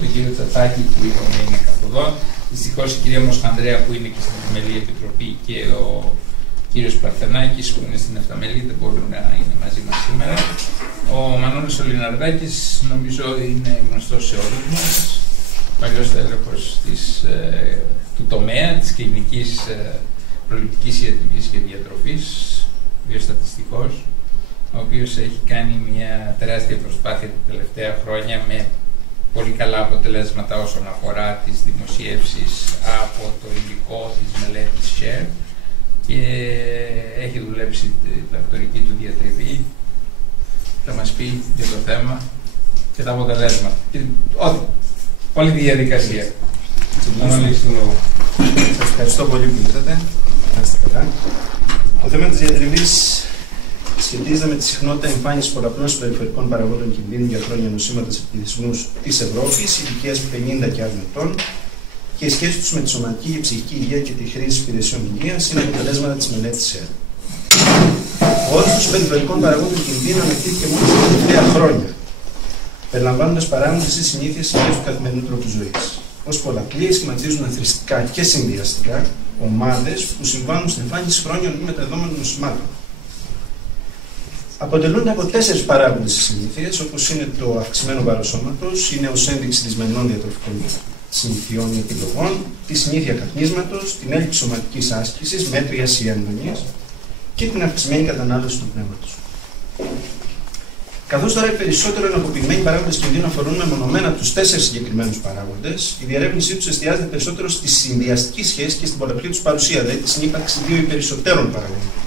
τον κύριο Τσατσάκη που είπαμε είναι καθοδόν, δυστυχώς η κυρία Μοσχανδρέα που είναι και στην Επιμελή Επιτροπή και ο κύριος Παρθενάκης που είναι στην Εφταμελή δεν μπορούν να είναι μαζί μας σήμερα. Ο Μανώλης ο Λιναρδάκης νομίζω είναι γνωστός σε όλους μας, παλιός τέλεχος του τομέα της κλινικής προληπτικής ιατρικής και διατροφής, βιοστατιστικός, ο οποίος έχει κάνει μια τεράστια προσπάθεια τα τελευταία χρόνια με πολύ καλά αποτελέσματα όσον αφορά τις δημοσιεύσεις από το υλικό της μελέτης SHARE και έχει δουλέψει την πρακτορική του διατριβή. Θα μας πει για το θέμα και τα αποτελέσματα. Όλη τη διαδικασία. Σας ευχαριστώ πολύ που ήρθατε. Το θέμα της διατριβής σχετίζεται με τη συχνότητα εμφάνισης πολλαπλών συμπεριφορικών παραγόντων κινδύνου για χρόνια νοσήματα σε πληθυσμούς της Ευρώπης, ηλικίας 50 και άνω ετών, και η σχέση τους με τη σωματική και ψυχική υγεία και τη χρήση υπηρεσιών υγείας είναι αποτελέσματα της μελέτης SHARE. Ο όρος των συμπεριφορικών παραγόντων κινδύνου αναπτύχθηκε μόνο στα τελευταία χρόνια, περιλαμβάνοντας παράγοντες ή συνήθειες του καθημερινού τρόπου ζωής. Ως πολλαπλοί σχηματίζουν αθρηστικά και συνδυαστικά ομάδες που συμβάλλουν στην εμφάνιση χρόνιων ή μεταδεδομένων νοσημάτων. Αποτελούνται από 4 παράγοντες οι συνήθειες, όπως είναι το αυξημένο βάρος σώματος, είναι ως ένδειξη δυσμενών διατροφικών συνηθιών ή επιλογών, τη συνήθεια καπνίσματος, την έλλειψη σωματικής άσκησης, μέτριας ή έντονης και την αυξημένη κατανάλωση του πνεύματος. Καθώς τώρα οι περισσότερο ενοποιημένοι παράγοντες κινδύνου αφορούν μεμονωμένα τους 4 συγκεκριμένους παράγοντες, η διερεύνησή τους εστιάζεται περισσότερο στη συνδυαστική σχέση και στην πολλαπλή τους παρουσία, δηλαδή τη συνύπαρξη 2 ή περισσότερων παραγόντων.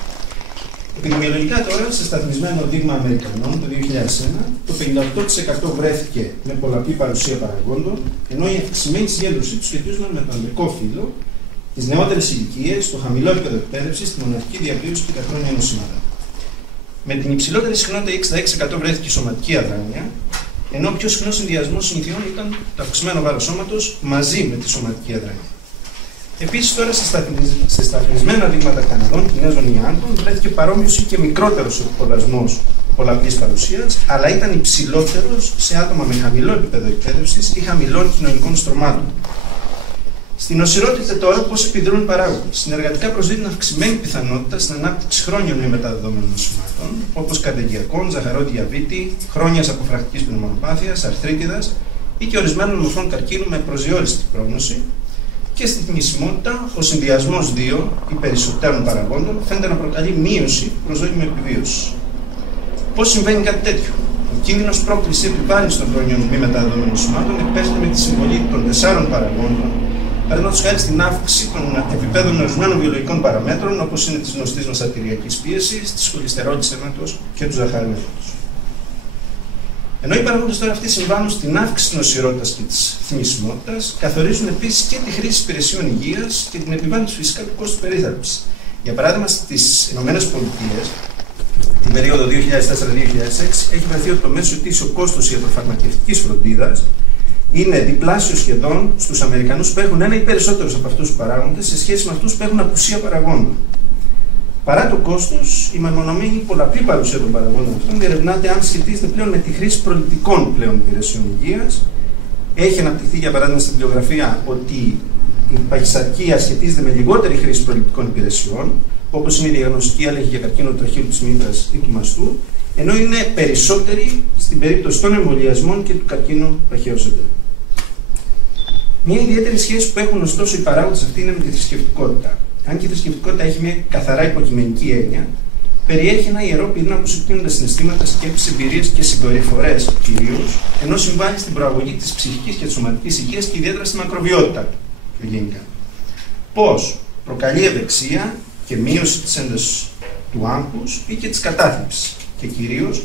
Επιδημιολογικά τώρα, σε σταθμισμένο δείγμα Αμερικανών το 2001, το 58% βρέθηκε με πολλαπλή παρουσία παραγόντων, ενώ η αυξημένη συγκέντρωσή τους σχετίζονταν με το ανδρικό φύλο, τις νεότερες ηλικίες, το χαμηλό επίπεδο εκπαίδευσης, τη μοναχική διαβίωση και τα χρόνια νοσήματα. Με την υψηλότερη συχνότητα 66% βρέθηκε η σωματική αδράνεια, ενώ ο πιο συχνός συνδυασμός συνηθιών ήταν το αυξημένο βάρος σώματος μαζί με τη σωματική αδράνεια. Επίσης, τώρα σε σταθμισμένα δείγματα Καναδών, Κινέζων ή Άντων βρέθηκε παρόμοιος ή και μικρότερος εκπολασμός πολλαπλής παρουσίας, αλλά ήταν υψηλότερος σε άτομα με χαμηλό επίπεδο εκπαίδευσης ή χαμηλών κοινωνικών στρωμάτων. Στην νοσηρότητα τώρα, πώς επιδρούν οι παράγοντες. Συνεργατικά προσδίδουν αυξημένη πιθανότητα στην ανάπτυξη χρόνιων μη μεταδεδομένων νοσημάτων, όπως καρδιαγγειακών, ζαχαρό διαβήτη, χρόνιας αποφρακτικής πνευμονοπάθειας, αρθρίτιδας ή και ορισμένων μορφών καρκίνου με προσδιοριστή πρόγνωση. Και στη θνησιμότητα, ο συνδυασμός 2 ή περισσότερων παραγόντων φαίνεται να προκαλεί μείωση προσδόκιμη επιβίωση. Πώς συμβαίνει κάτι τέτοιο? Ο κίνδυνος πρόκληση επιβάρυνσης των χρόνιων μη μεταδεδομένων νοσημάτων επέφερε με τη συμβολή των 4 παραγόντων, παραδείγματος χάρη στην αύξηση των επιπέδων ορισμένων βιολογικών παραμέτρων, όπως είναι της γνωστής μας αρτηριακής πίεσης, της χολυστερόλης αίματος και του ζαχαρίου αίματος. Ενώ οι παραγόντες τώρα αυτοί συμβάλλουν στην αύξηση της νοσηρότητας και της θνησιμότητας, καθορίζουν επίσης και τη χρήση υπηρεσιών υγείας και την επιβάρυνση φυσικά του κόστου περίθαλψης. Για παράδειγμα, στις ΗΠΑ, την περίοδο 2004-2006, έχει βρεθεί ότι το μέσο ετήσιο κόστος ιατροφαρμακευτικής φροντίδας είναι διπλάσιο σχεδόν στους Αμερικανούς που έχουν ένα ή περισσότερους από αυτούς τους παράγοντες σε σχέση με αυτούς που έχουν απουσία παραγόντων. Παρά το κόστος, η μεμονωμένη πολλαπλή παρουσία των παραγόντων αυτών διερευνάται αν σχετίζεται πλέον με τη χρήση προληπτικών πλέον υπηρεσιών υγείας. Έχει αναπτυχθεί, για παράδειγμα, στην βιβλιογραφία ότι η παχυσαρκία σχετίζεται με λιγότερη χρήση προληπτικών υπηρεσιών, όπως είναι η διαγνωστική έλεγχη για καρκίνο τραχείου της μύτρας ή του μαστού, ενώ είναι περισσότερη στην περίπτωση των εμβολιασμών και του καρκίνου τραχαίου εντέρου. Μια ιδιαίτερη σχέση που έχουν ωστόσο οι παράγοντες αυτοί είναι με τη θρησκευτικότητα. Αν και η θρησκευτικότητα έχει μια καθαρά υποκειμενική έννοια, περιέχει ένα ιερό πυρήνα που συγκλίνουν τα συναισθήματα, σκέψεις, εμπειρίες και συμπεριφορές κυρίως, ενώ συμβάλλει στην προαγωγή της ψυχικής και της σωματικής υγείας και ιδιαίτερα στη μακροβιότητα πιο γενικά. Πώς? Προκαλεί ευεξία και μείωση της έντασης του άγχους ή και της κατάθλιψης και κυρίως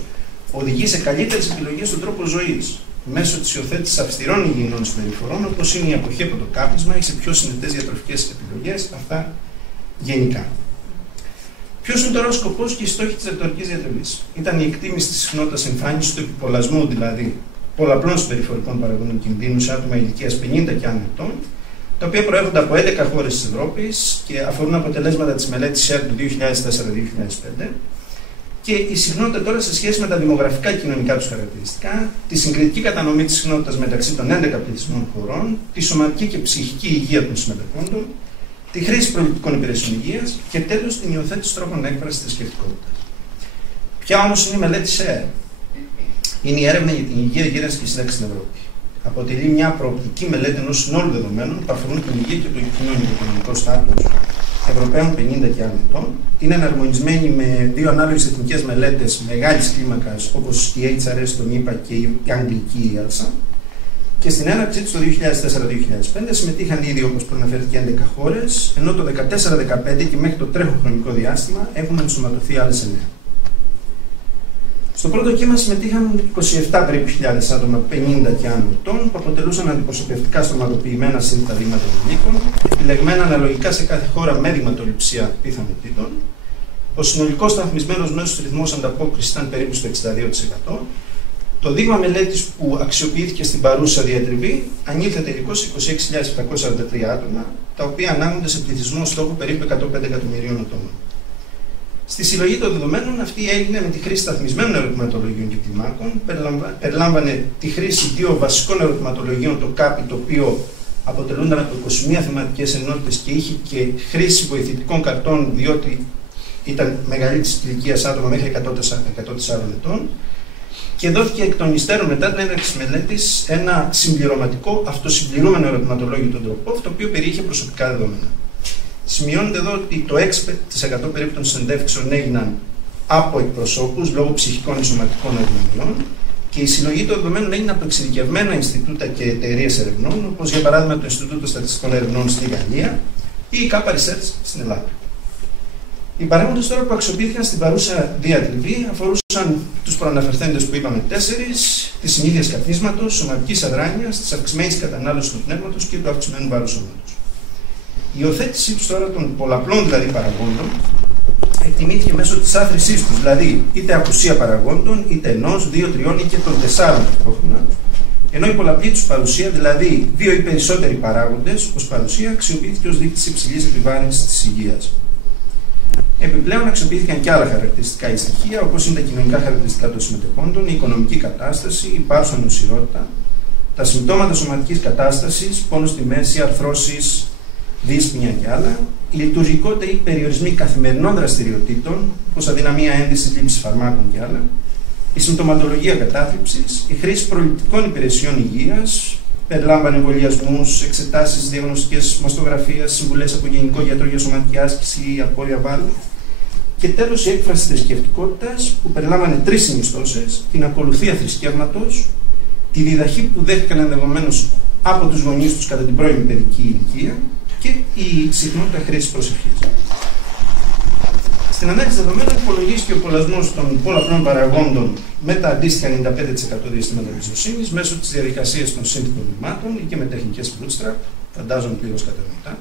οδηγεί σε καλύτερες επιλογές στον τρόπο ζωής μέσω της υιοθέτησης αυστηρών υγιεινών συμπεριφορών, όπως είναι η αποχή από το κάπνισμα ή σε πιο συνετές διατροφικές επιλογές, αυτά γενικά. Ποιος είναι τώρα ο σκοπός και οι στόχοι της ρητορικής διατριβής? Ήταν η εκτίμηση της συχνότητας εμφάνισης του επιπολασμού, δηλαδή πολλαπλών συμπεριφορικών παραγόντων κινδύνου σε άτομα ηλικίας 50 και άνω ετών, τα οποία προέρχονται από 11 χώρες της Ευρώπης και αφορούν αποτελέσματα της μελέτης SHARE του 2004-2005. και η συχνότητα τώρα σε σχέση με τα δημογραφικά και κοινωνικά τους χαρακτηριστικά, τη συγκριτική κατανομή της συχνότητας μεταξύ των 11 πληθυσμών χωρών, τη σωματική και ψυχική υγεία των συμμετεχόντων, τη χρήση προληπτικών υπηρεσιών υγείας και τέλος την υιοθέτηση τρόπων έκφρασης της θρησκευτικότητας. Ποια όμως είναι η μελέτη ΣΕΡ? Είναι η έρευνα για την υγεία, γύρανση και σύνταξη στην Ευρώπη. Αποτελεί μια προοπτική μελέτη ενός συνόλου δεδομένων που αφορούν την υγεία και το κοινωνικό στάτους Ευρωπαίων 50 και άλλων ετών. Είναι εναρμονισμένη με δύο ανάλογες εθνικές μελέτες μεγάλης κλίμακας, όπως η HRS των ΗΠΑ και η αγγλική η ELSA. Και στην έναρξή της το 2004-2005 συμμετείχαν ήδη, όπως προαναφέρθηκε, 11 χώρες, ενώ το 2014-2015 και μέχρι το τρέχον χρονικό διάστημα έχουν ενσωματωθεί άλλες 9. Στο πρώτο κύμα συμμετείχαν 27 περίπου χιλιάδες άτομα 50 και άνω ετών, που αποτελούσαν αντιπροσωπευτικά στρωματοποιημένα σύνθετα δείγματα ενηλίκων, επιλεγμένα αναλογικά σε κάθε χώρα με δειγματοληψία πιθανότητων. Ο συνολικός σταθμισμένος μέσος ρυθμός ανταπόκρισης ήταν περίπου στο 62%. Το δείγμα μελέτης που αξιοποιήθηκε στην παρούσα διατριβή ανήλθε τελικώς σε 26.743 άτομα, τα οποία ανάγονται σε πληθυσμό στόχου περίπου 105 εκατομμυρίων ατόμων. Στη συλλογή των δεδομένων αυτή έγινε με τη χρήση σταθμισμένων ερωτηματολογίων και κλιμάκων. Περιλάμβανε τη χρήση δύο βασικών ερωτηματολογίων, το CAPI, το οποίο αποτελούνταν από 21 θεματικές ενότητες και είχε και χρήση βοηθητικών καρτών, διότι ήταν μεγαλύτερης ηλικίας άτομα μέχρι 104 ετών. Και δόθηκε εκ των υστέρων μετά την έναρξη της μελέτης ένα συμπληρωματικό αυτοσυμπληρούμενο ερωτηματολόγιο των τροπών, το οποίο περιείχε προσωπικά δεδομένα. Σημειώνεται εδώ ότι το 6% περίπου των συνεντεύξεων έγιναν από εκπροσώπους λόγω ψυχικών ή σωματικών ερμηνεών και η συλλογή των δεδομένων έγινε από εξειδικευμένα Ινστιτούτα και εταιρείες ερευνών, όπως για παράδειγμα το Ινστιτούτο Στατιστικών Ερευνών στη Γαλλία ή η Kappa Research στην Ελλάδα. Οι παράγοντες τώρα που αξιοποιήθηκαν στην παρούσα διατριβή αφορούσαν τους προαναφερθέντες που είπαμε 4, τις συνήθειες καπνίσματος, σωματικής αδράνειας, της αυξημένης κατανάλωσης του πνεύματος και του αυξημένου βάρους σώματος. Η υιοθέτησή τους τώρα των πολλαπλών δηλαδή παραγόντων εκτιμήθηκε μέσω της άθροισής τους, δηλαδή είτε απουσία παραγόντων, είτε ενός, 2, 3 ή και των 4 ταυτόχρονα, ενώ η πολλαπλή τους παρουσία, δηλαδή 2 ή περισσότεροι παράγοντες ως παρουσία, αξιοποιήθηκε ως δείκτης υψηλής επιβάρυνσης της υγείας. Επιπλέον, αξιοποιήθηκαν και άλλα χαρακτηριστικά ή στοιχεία, όπως είναι τα κοινωνικά χαρακτηριστικά των συμμετεχόντων, η οικονομική κατάσταση, η υπάρχουσα νοσηρότητα, τα συμπτώματα σωματικής κατάστασης, πόνος στη μέση, αρθρώσεις, δύσπνοια και άλλα, η λειτουργικότητα ή περιορισμοί καθημερινών δραστηριοτήτων, όπως αδυναμία ένδυσης, λήψης φαρμάκων και άλλα, η συμπτωματολογία κατάθλιψης, η χρήση προληπτικών υπηρεσιών υγείας, περιλάμβανε εμβολιασμούς, εξετάσεις διαγνωστικές μαστογραφίας, συμβουλές από γενικό γιατρό για σωματική άσκηση ή απόρρια βάλου. Και τέλος η έκφραση της θρησκευτικότητας, που περιλάμβανε 3 συνιστώσεις: την ακολουθία θρησκεύματος, τη διδαχή που δέχτηκαν ενδεχομένως από τους γονείς τους κατά την πρώιμη παιδική ηλικία και η συχνότητα χρήσης προσευχής. Στην ανάλυση δεδομένων υπολογίστηκε ο πολλασμός των πολλαπλών παραγόντων με τα αντίστοιχα 95% διαστήματα εμπιστοσύνης μέσω της διαδικασίας των σύνθηκων δειγμάτων ή και με τεχνικές bootstrap, φαντάζομαι πλήρως κατανοητά.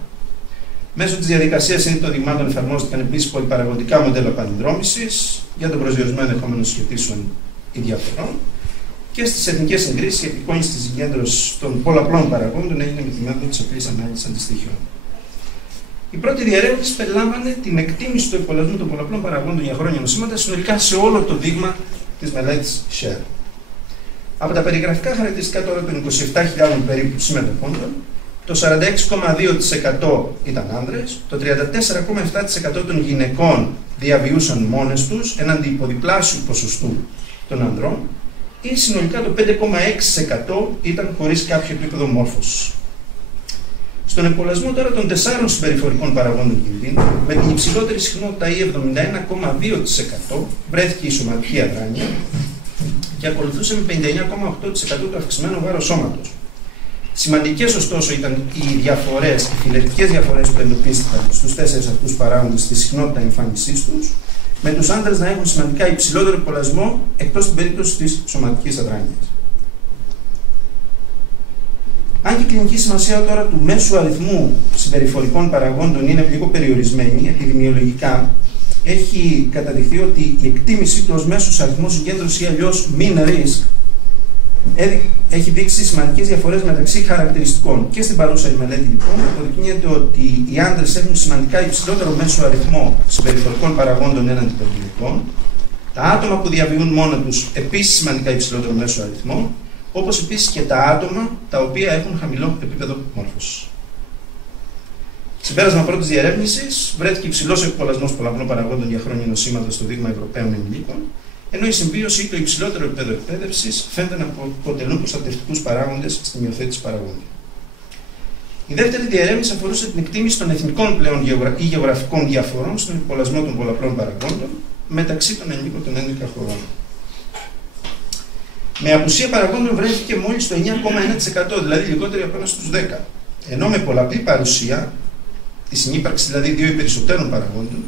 Μέσω της διαδικασίας σύνθηκων δειγμάτων εφαρμόστηκαν επίσης πολυπαραγωγικά μοντέλα παλινδρόμησης για τον προσδιορισμένο ενδεχόμενο συσχετήσεων ή διαφορών. Και στις εθνικές συγκρίσεις, η απεικόνιση της συγκέντρωσης των πολλαπλών παραγόντων έγινε με τη μέθοδο της απλής ανάλυσης αντιστοιχειών. Η πρώτη διερεύνηση περιλάμβανε την εκτίμηση του υπολογισμού των πολλαπλών παραγόντων για χρόνια νοσήματα συνολικά σε όλο το δείγμα της μελέτης SHARE. Από τα περιγραφικά χαρακτηριστικά τώρα των 27.000 περίπου συμμετεχόντων, το 46,2% ήταν άνδρες, το 34,7% των γυναικών διαβιούσαν μόνες τους έναντι υποδιπλάσιου ποσοστού των ανδρών, ή συνολικά το 5,6% ήταν χωρίς κάποιο επίπεδο μόρφωσης. Στον επολασμό τώρα των 4 συμπεριφορικών παραγόντων κινδύνου, με την υψηλότερη συχνότητα ή 71,2% βρέθηκε η σωματική αδράνεια και ακολουθούσε με 59,8% το αυξημένο βάρος σώματος. Σημαντικές ωστόσο ήταν οι διαφορές, οι φυλετικές διαφορές που εντοπίστηκαν στους 4 αυτούς παράγοντες στη συχνότητα εμφάνισής τους, με τους άντρες να έχουν σημαντικά υψηλότερο επολασμό εκτός στην περίπτωση της σωματικής αδράνειας. Αν και η κλινική σημασία τώρα του μέσου αριθμού συμπεριφορικών παραγόντων είναι λίγο περιορισμένη, επιδημιολογικά, έχει καταδειχθεί ότι η εκτίμησή του ως μέσος αριθμός συγκέντρωσης ή αλλιώς mean risk έχει δείξει σημαντικές διαφορές μεταξύ χαρακτηριστικών. Και στην παρούσα μελέτη, λοιπόν, αποδεικνύεται ότι οι άντρες έχουν σημαντικά υψηλότερο μέσο αριθμό συμπεριφορικών παραγόντων έναντι των γυναικών, Τα άτομα που διαβιούν μόνα τους επίσης σημαντικά υψηλότερο μέσο αριθμό, όπως επίσης και τα άτομα τα οποία έχουν χαμηλό επίπεδο μόρφωσης. Συμπέρασμα πρώτης διερεύνησης: βρέθηκε υψηλός εκπολασμός πολλαπλών παραγόντων για χρόνια νοσήματος στο δείγμα Ευρωπαίων ενηλίκων, ενώ η συμβίωση ή το υψηλότερο επίπεδο εκπαίδευσης φαίνεται να αποτελούν προστατευτικούς παράγοντες στην υιοθέτηση παραγόντων. Η δεύτερη διερεύνηση αφορούσε την εκτίμηση των εθνικών πλέον ή γεωγραφικών διαφορών στον εκπολασμό των πολλαπλών παραγόντων μεταξύ των ενηλίκων των 11 χωρών. Με απουσία παραγόντων βρέθηκε μόλις το 9,1%, δηλαδή λιγότερο από 1 στους 10. Ενώ με πολλαπλή παρουσία, τη συνύπαρξη δηλαδή δύο ή περισσότερων παραγόντων,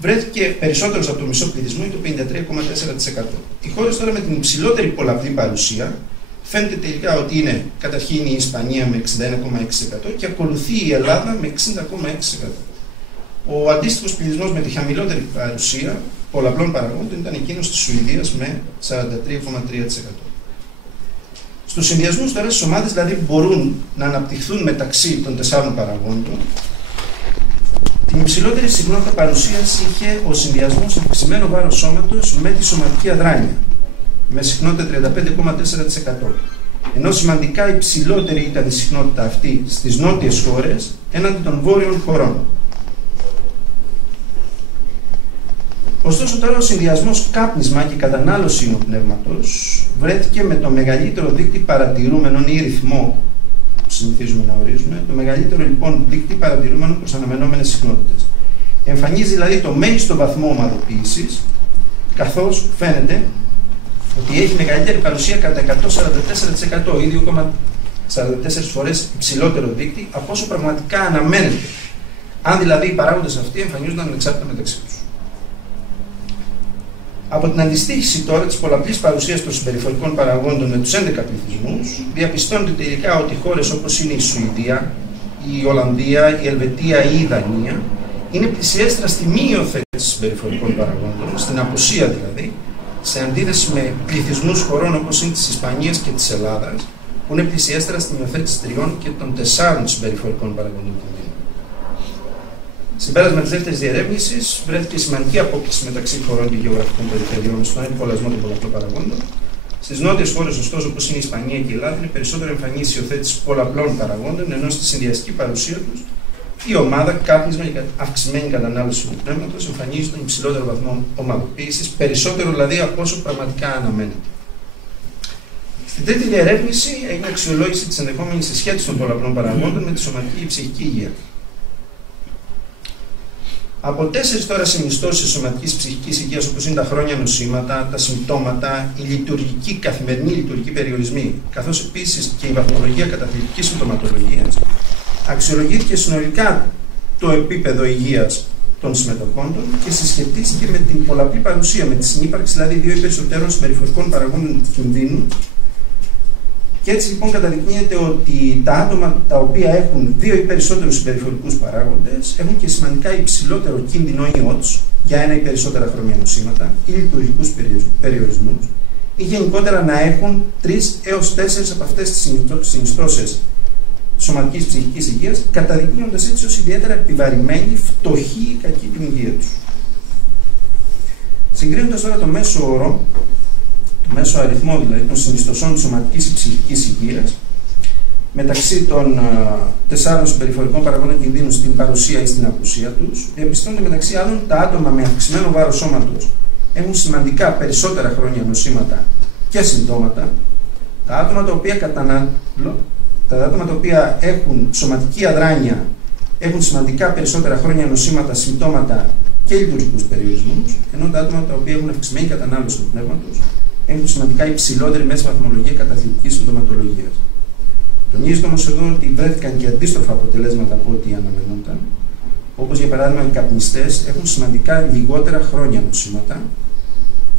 βρέθηκε περισσότερος από το μισό πληθυσμό ή το 53,4%. Οι χώρες τώρα με την υψηλότερη πολλαπλή παρουσία φαίνεται τελικά ότι είναι καταρχήν η Ισπανία με 61,6% και ακολουθεί η Ελλάδα με 60,6%. Ο αντίστοιχος πληθυσμός με τη χαμηλότερη παρουσία πολλαπλών παραγόντων ήταν εκείνος της Σουηδίας με 43,3%. Στους συνδυασμούς τώρα στις ομάδες δηλαδή μπορούν να αναπτυχθούν μεταξύ των 4 παραγόντων. Την υψηλότερη συχνότητα παρουσίας είχε ο συνδυασμός αυξημένο βάρος σώματος με τη σωματική αδράνεια, με συχνότητα 35,4%. Ενώ σημαντικά υψηλότερη ήταν η συχνότητα αυτή στις νότιες χώρες έναντι των βόρειων χωρών. Ωστόσο τώρα ο συνδυασμός κάπνισμα και κατανάλωση υνοπνεύματος βρέθηκε με το μεγαλύτερο δείκτη παρατηρούμενων ή ρυθμό, συνηθίζουμε να ορίζουμε, το μεγαλύτερο λοιπόν δείκτη παρατηρούμενων προς αναμενόμενες συχνότητες. Εμφανίζει δηλαδή το μέγιστο βαθμό ομαδοποίησης, καθώς φαίνεται ότι έχει μεγαλύτερη παρουσία κατά 144% ή 2,44 φορές υψηλότερο δείκτη από όσο πραγματικά αναμένεται, αν δηλαδή οι παράγοντες αυτοί εμφανίζονταν ανεξάρτητα μεταξύ τους. Από την αντιστοίχηση τώρα της πολλαπλής παρουσίας των συμπεριφορικών παραγόντων με τους 11 πληθυσμούς, διαπιστώνεται τελικά ότι χώρες όπως είναι η Σουηδία, η Ολλανδία, η Ελβετία ή η Δανία είναι πλησιέστερα στη μη υιοθέτηση συμπεριφορικών παραγόντων, στην απουσία δηλαδή, σε αντίθεση με πληθυσμούς χωρών όπως είναι της Ισπανίας και της Ελλάδας, που είναι πλησιέστερα στην υιοθέτηση 3 και των 4 συμπεριφορικών παραγόντων. Συμπέρασμα της δεύτερης διερεύνησης: βρέθηκε σημαντική απόκληση μεταξύ χωρών και γεωγραφικών περιφερειών στον εκπολασμό των πολλαπλών παραγόντων. Στις νότιες χώρες, ωστόσο, όπως είναι η Ισπανία και η Ελλάδα, είναι περισσότερο εμφανής η υιοθέτηση πολλαπλών παραγόντων, ενώ στη συνδυαστική παρουσία τους η ομάδα κάπνισμα και αυξημένη κατανάλωση του πνεύματος εμφανίζει τον υψηλότερο βαθμό ομαδοποίησης, περισσότερο δηλαδή από όσο πραγματικά αναμένεται. Στην τρίτη διερεύνηση έγινε αξιολόγηση της ενδεχόμενης συσχέτισης των πολλαπλών παραγόντων με τη σωματική και ψυχική υγεία. Από 4 τώρα συνιστώσεις σωματικής ψυχικής υγείας, όπως είναι τα χρόνια νοσήματα, τα συμπτώματα, η καθημερινή λειτουργική περιορισμοί, καθώς επίσης και η βαθμολογία καταθλιπτικής συμπτωματολογίας, αξιολογήθηκε συνολικά το επίπεδο υγείας των συμμετοχόντων και συσχετίστηκε με την πολλαπλή παρουσία, με τη συνύπαρξη δηλαδή δύο ή περισσότερων συμπεριφορικών παραγόντων κινδύνου. Και έτσι λοιπόν καταδεικνύεται ότι τα άτομα τα οποία έχουν 2 ή περισσότερους συμπεριφορικούς παράγοντες έχουν και σημαντικά υψηλότερο κίνδυνο ή odds για 1 ή περισσότερα χρόνια νοσήματα ή λειτουργικούς περιορισμούς ή γενικότερα να έχουν 3 έως 4 από αυτές τις συνιστώσεις σωματικής ψυχικής υγείας, καταδεικνύοντας έτσι ως ιδιαίτερα επιβαρημένοι, φτωχοί ή κακοί την υγεία τους. Συγκρίνοντας τώρα το μέσο όρο, το μέσο αριθμό δηλαδή των συνιστοσών της σωματικής ή ψυχικής υγείας μεταξύ των 4 συμπεριφορικών παραγόντων κινδύνου στην παρουσία ή στην απουσία τους, διαπιστώνεται μεταξύ άλλων τα άτομα με αυξημένο βάρος σώματος έχουν σημαντικά περισσότερα χρόνια νοσήματα και συμπτώματα, τα άτομα τα οποία έχουν σωματική αδράνεια έχουν σημαντικά περισσότερα χρόνια νοσήματα, συμπτώματα και λειτουργικούς περιορισμούς, ενώ τα άτομα τα οποία έχουν αυξημένη κατανάλωση του πνεύματος έχουν σημαντικά υψηλότερη μέση βαθμολογία καταθλιπτικής συμπτωματολογίας. Τονίζεται όμως εδώ ότι βρέθηκαν και αντίστροφα αποτελέσματα από ό,τι αναμενόταν, όπως για παράδειγμα οι καπνιστές έχουν σημαντικά λιγότερα χρόνια νοσήματα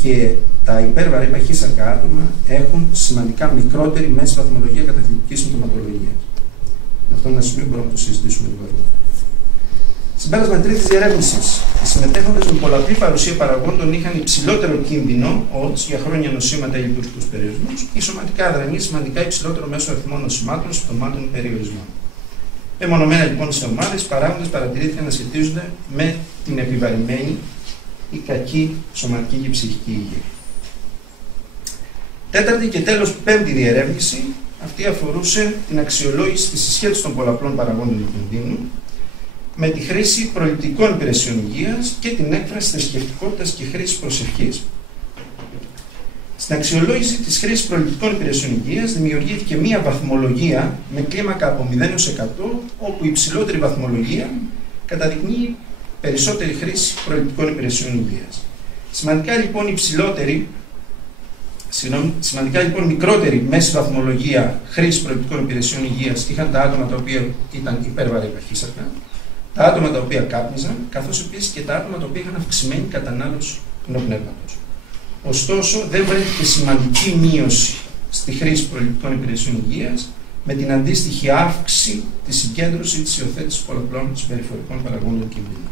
και τα υπέρβαρα ή παχύσαρκα άτομα έχουν σημαντικά μικρότερη μέση βαθμολογία καταθλιπτικής συμπτωματολογίας. Αυτό είναι ένα σημείο που μπορούμε να το συζητήσουμε λίγο αργότερα. Συμπέρασμα τρίτης διερεύνησης. Οι συμμετέχοντες με πολλαπλή παρουσία παραγόντων είχαν υψηλότερο κίνδυνο odds για χρόνια νοσήματα ή λειτουργικούς περιορισμούς ή σωματικά αδρανή σημαντικά υψηλότερο μέσο αριθμό νοσημάτων, συμπτωμάτων ή περιορισμών. Μεμονωμένα λοιπόν σε ομάδες, οι παράγοντες παρατηρήθηκαν να σχετίζονται με την επιβαρημένη η κακή σωματική και ψυχική υγεία. Τέταρτη και τέλος πέμπτη διερεύνηση, αυτή αφορούσε την αξιολόγηση της συσχέτισης των πολλαπλών παραγόντων κινδύνου με τη χρήση προληπτικών υπηρεσιών υγείας και την έκφραση θρησκευτικότητας και χρήσης προσευχής. Στην αξιολόγηση της χρήσης προληπτικών υπηρεσιών υγείας δημιουργήθηκε μία βαθμολογία με κλίμακα από 0 έως 100, όπου η υψηλότερη βαθμολογία καταδεικνύει περισσότερη χρήση προληπτικών υπηρεσιών υγείας. Σημαντικά λοιπόν μικρότερη μέση βαθμολογία χρήση προληπτικών υπηρεσιών υγείας είχαν τα άτομα τα οποία ήταν υπέρβαρα υπαχύσαρκα, τα άτομα τα οποία κάπνιζαν, καθώς επίσης και τα άτομα τα οποία είχαν αυξημένη κατανάλωση υνοπνεύματος. Ωστόσο, δεν βρέθηκε σημαντική μείωση στη χρήση προληπτικών υπηρεσιών υγείας, με την αντίστοιχη αύξηση της συγκέντρωσης της υιοθέτησης πολλαπλών συμπεριφορικών παραγόντων κινδύνου.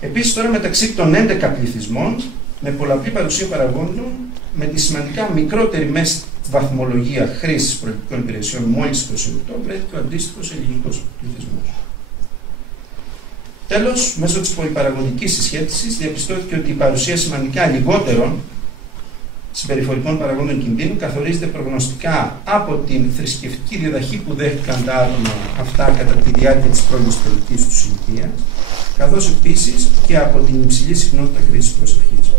Επίσης, τώρα μεταξύ των 11 πληθυσμών, με πολλαπλή παρουσία παραγόντων, με τη σημαντικά μικρότερη μέση βαθμολογία χρήσης προληπτικών υπηρεσιών, μόλις 28, βρέθηκε ο αντίστοιχος ελληνικός πληθυσμός. Τέλος, μέσω της πολυπαραγωγικής συσχέτισης, διαπιστώθηκε ότι η παρουσία σημαντικά λιγότερων συμπεριφορικών παραγόντων κινδύνου καθορίζεται προγνωστικά από την θρησκευτική διαταχή που δέχτηκαν τα άτομα αυτά κατά τη διάρκεια της πρώιμης πολιτικής τους ηλικίας, καθώς επίσης και από την υψηλή συχνότητα χρήσης προσευχής.